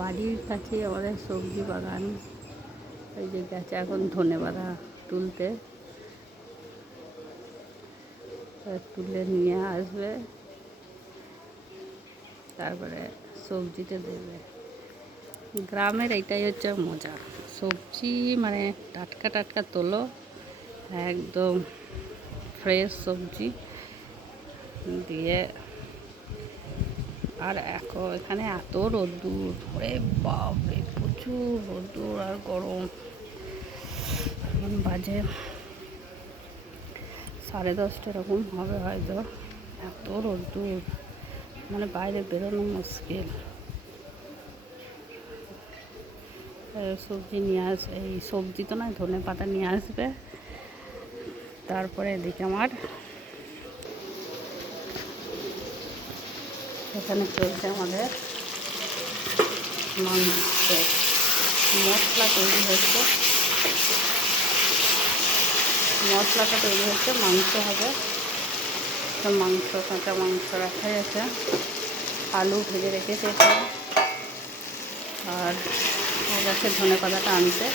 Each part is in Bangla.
বাড়ির কাছে আমাদের সবজি বাগান। এই যে গেছে এখন ধনেপাতা তুলতে, তুলে নিয়ে আসবে, তারপরে সবজিতে দেবে। গ্রামের এইটাই হচ্ছে মজা, সবজি মানে টাটকা টাটকা তোলো, একদম ফ্রেশ সবজি দিয়ে। আর এখানে এত রোদ্দুর, ওরে বাপরে প্রচুর রোদ্দুর আর গরম। এখন বাজে 10:30 এরকম হবে হয়তো, এত রোদ্দুর মানে বাইরে বেরোনো মুশকিল। সবজি নিয়ে আসবে, এই সবজি তো নয়, ধনেপাতা নিয়ে আসবে। তারপরে এদিকে আমার এখানে চলছে আমাদের মাংস, মশলা তৈরি হচ্ছে, মশলাটা তৈরি হচ্ছে, মাংস হবে। তো মাংস, কাঁচা মাংস রাখা গেছে, আলু ভেজে রেখেছে এখানে। আর ও গেছে ধনেপাতাটা আনতে।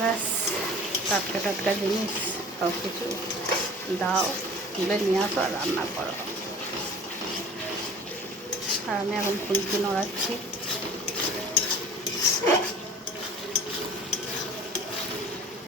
ব্যাস, টাটকা টাটকা জিনিস সব কিছু দাও, তুলে নিয়ে আসো আর রান্না করো। আর আমি এখন খুন্তি নড়াচ্ছি।